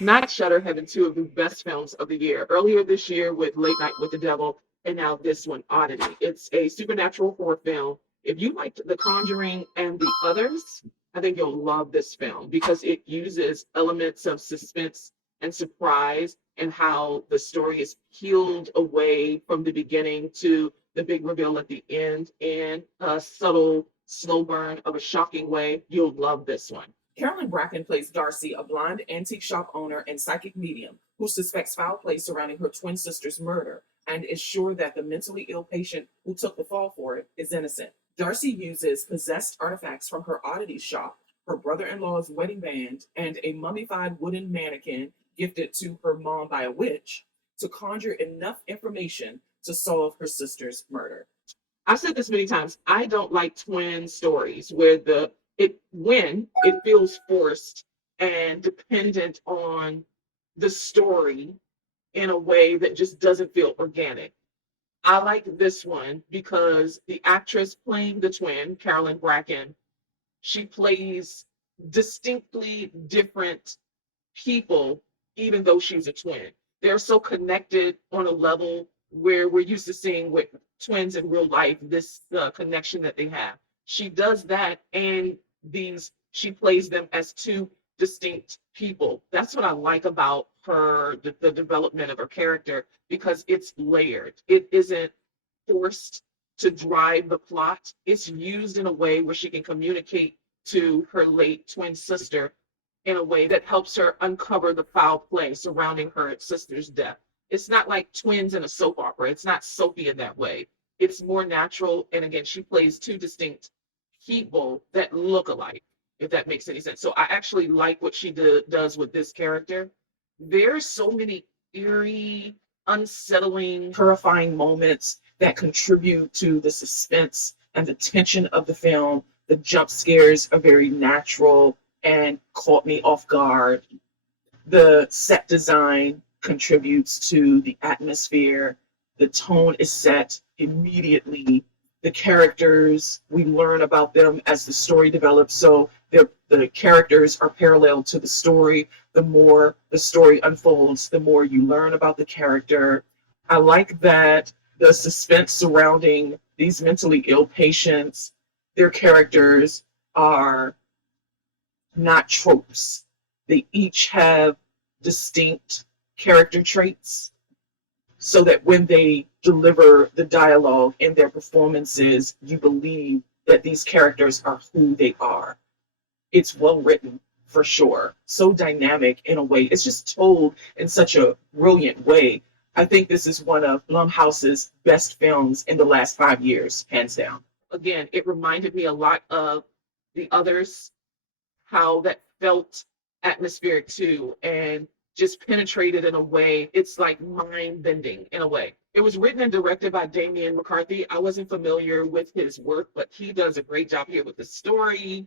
Not Shudder having two of the best films of the year. Earlier this year with Late Night with the Devil, and now this one, Oddity. It's a supernatural horror film. If you liked The Conjuring and the others, I think you'll love this film because it uses elements of suspense and surprise and how the story is peeled away from the beginning to the big reveal at the end in a subtle, slow burn of a shocking way. You'll love this one. Carolyn Bracken plays Darcy, a blonde antique shop owner and psychic medium who suspects foul play surrounding her twin sister's murder and is sure that the mentally ill patient who took the fall for it is innocent. Darcy uses possessed artifacts from her oddity shop, her brother in law's wedding band, and a mummified wooden mannequin gifted to her mom by a witch to conjure enough information to solve her sister's murder. I've said this many times. I don't like twin stories where when it feels forced and dependent on the story in a way that just doesn't feel organic. I like this one because the actress playing the twin, Carolyn Bracken, she plays distinctly different people, even though she's a twin. They're so connected on a level where we're used to seeing with twins in real life, this connection that they have. She does that, and she plays them as two distinct people. That's what I like about her, the development of her character, because it's layered. It isn't forced to drive the plot. It's used in a way where she can communicate to her late twin sister in a way that helps her uncover the foul play surrounding her sister's death. It's not like twins in a soap opera. It's not soapy in that way. It's more natural. And again, she plays two distinct people that look alike, if that makes any sense. So I actually like what she does with this character. There's so many eerie, unsettling, terrifying moments that contribute to the suspense and the tension of the film. The jump scares are very natural and caught me off guard. The set design contributes to the atmosphere. The tone is set immediately. The characters, we learn about them as the story develops. So the characters are parallel to the story. The more the story unfolds, the more you learn about the character. I like that the suspense surrounding these mentally ill patients, their characters are not tropes. They each have distinct character traits so that when they deliver the dialogue in their performances, you believe that these characters are who they are. It's well written for sure. So dynamic in a way. It's just told in such a brilliant way. I think this is one of Blumhouse's best films in the last 5 years, hands down. Again, it reminded me a lot of the others, how that felt atmospheric too, and just penetrated in a way, it's like mind bending in a way. It was written and directed by Damian McCarthy. I wasn't familiar with his work, but he does a great job here with the story.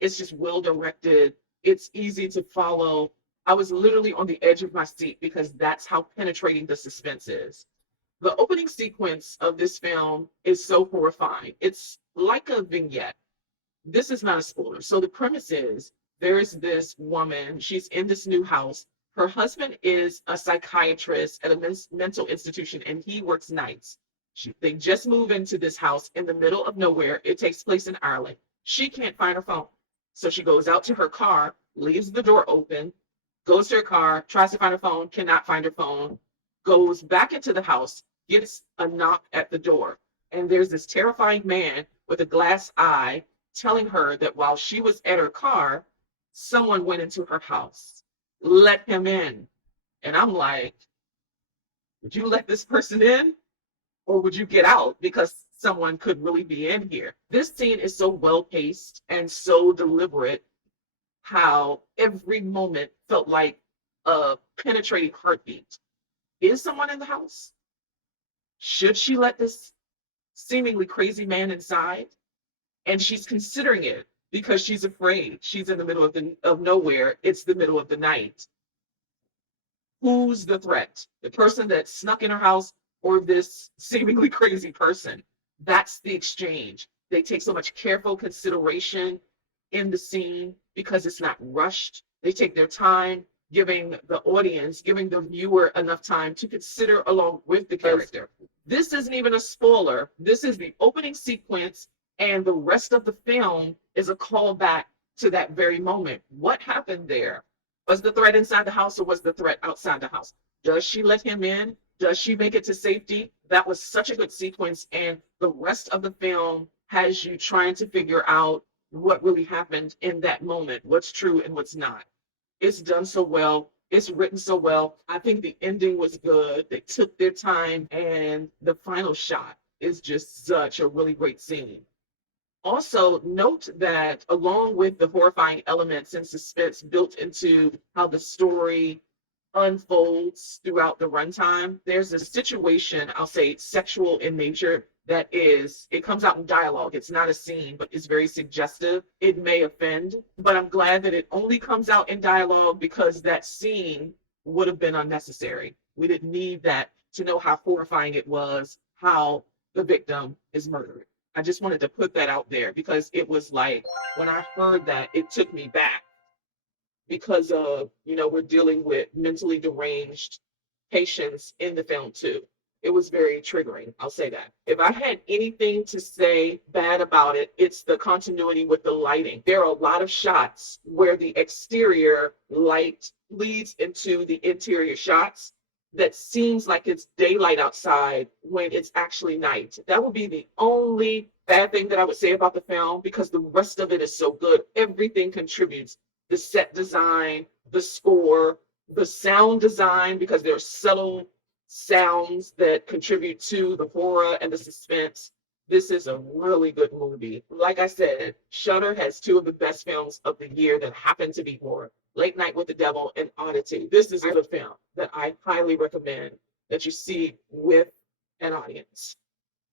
It's just well directed. It's easy to follow. I was literally on the edge of my seat because that's how penetrating the suspense is. The opening sequence of this film is so horrifying. It's like a vignette. This is not a spoiler. So the premise is there's this woman, she's in this new house. Her husband is a psychiatrist at a mental institution and he works nights. They just move into this house in the middle of nowhere. It takes place in Ireland. She can't find her phone. So she goes out to her car, leaves the door open, goes to her car, tries to find her phone, cannot find her phone, goes back into the house, gets a knock at the door. And there's this terrifying man with a glass eye telling her that while she was at her car, someone went into her house. Let him in. And I'm like, would you let this person in? Or would you get out because someone could really be in here? This scene is so well paced and so deliberate, how every moment felt like a penetrating heartbeat. Is someone in the house? Should she let this seemingly crazy man inside? And she's considering it because she's afraid. She's in the middle of nowhere. It's the middle of the night. Who's the threat? The person that snuck in her house or this seemingly crazy person? That's the exchange. They take so much careful consideration in the scene because it's not rushed. They take their time. giving the audience, giving the viewer enough time to consider along with the character. This isn't even a spoiler. This is the opening sequence, and the rest of the film is a callback to that very moment. What happened there? Was the threat inside the house or was the threat outside the house? Does she let him in? Does she make it to safety? That was such a good sequence, and the rest of the film has you trying to figure out what really happened in that moment, what's true and what's not. It's done so well. It's written so well. I think the ending was good. They took their time, and the final shot is just such a really great scene. Also, note that along with the horrifying elements and suspense built into how the story unfolds throughout the runtime, there's a situation, I'll say sexual in nature, it comes out in dialogue. It's not a scene, but it's very suggestive. It may offend, but I'm glad that it only comes out in dialogue because that scene would have been unnecessary. We didn't need that to know how horrifying it was, how the victim is murdered. I just wanted to put that out there because it was like when I heard that, it took me back because of, we're dealing with mentally deranged patients in the film too. It was very triggering. I'll say that. If I had anything to say bad about it, it's the continuity with the lighting. There are a lot of shots where the exterior light leads into the interior shots that seems like it's daylight outside when it's actually night. That would be the only bad thing that I would say about the film because the rest of it is so good. Everything contributes. The set design, the score, the sound design, because there are subtle sounds that contribute to the horror and the suspense. This is a really good movie. Like I said, Shudder has two of the best films of the year that happen to be horror. Late Night with the Devil and Oddity. This is a film that I highly recommend that you see with an audience.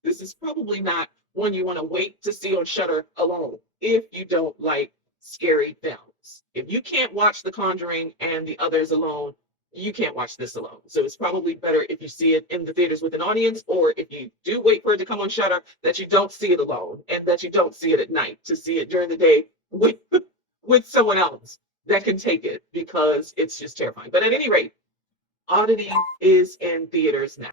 This is probably not one you want to wait to see on Shudder alone if you don't like scary films. If you can't watch The Conjuring and the others alone, you can't watch this alone. So it's probably better if you see it in the theaters with an audience, or if you do wait for it to come on Shudder, that you don't see it alone and that you don't see it at night, to see it during the day with someone else that can take it, because it's just terrifying. But at any rate, Oddity is in theaters now.